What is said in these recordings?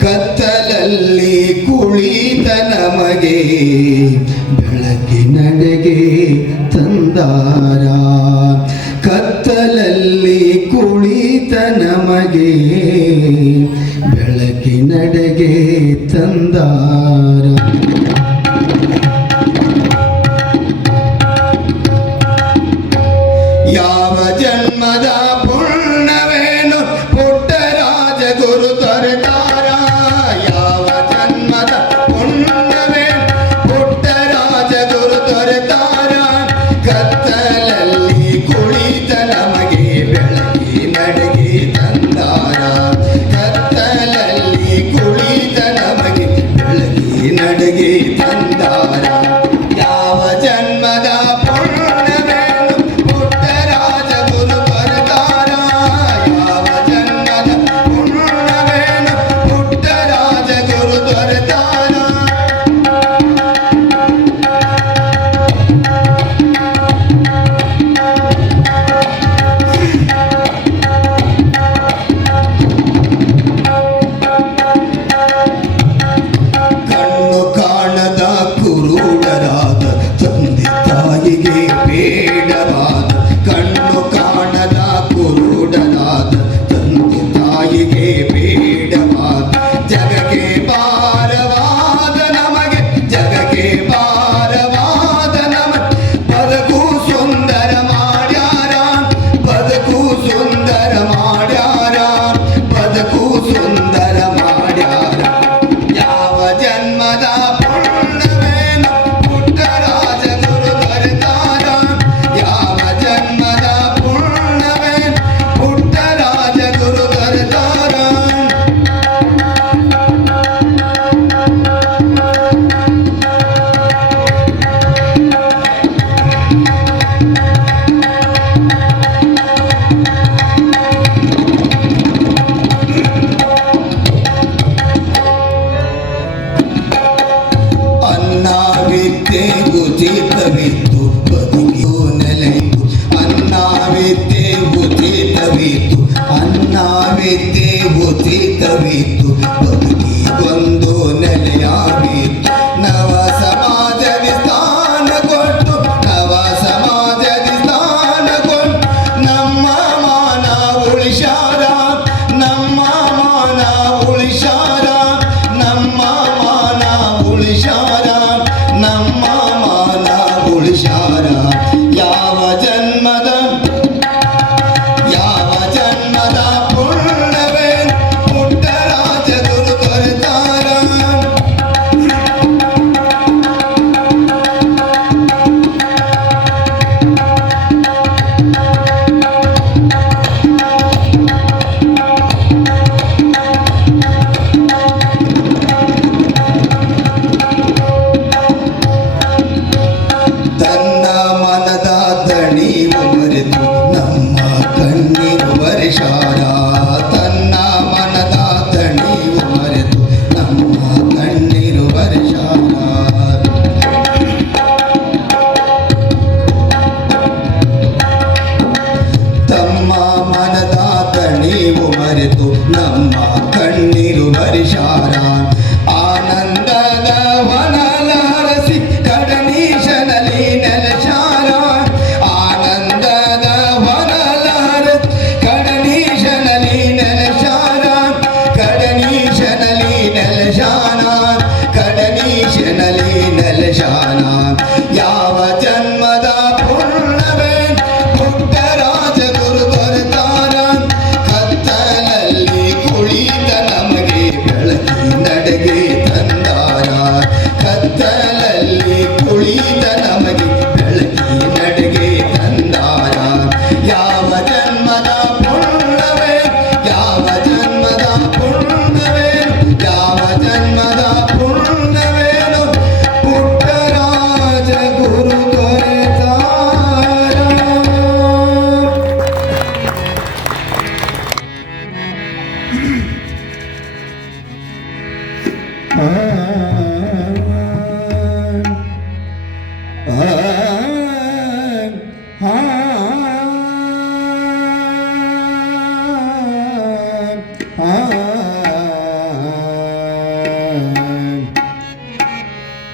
ಕತ್ತಲಲ್ಲಿ ಕುಳಿತ ನಮಗೆ ಬೆಳಕಿನಡೆಗೆ ತಂದಾರ. ಕತ್ತಲಲ್ಲಿ ಕುಳಿತ ನಮಗೆ ಬೆಳಕಿನಡೆಗೆ ತಂದಾರ. ಯಾವ ಜನ್ಮದ ಪುಣ್ಯವೇನು ಪುಟ್ಟರಾಜ ಗುರು ತೊರೆತ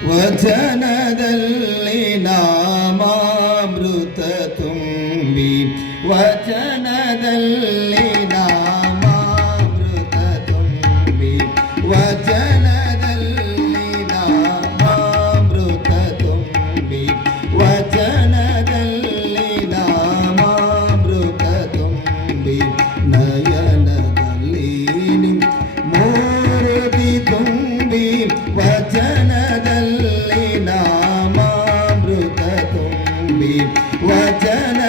ವಚನದಲ್ಲಿ ನಾಮಾಮೃತ ತುಂಬಿ ವಚನದಲ್ಲಿ ವಚನದಲ್ಲಿ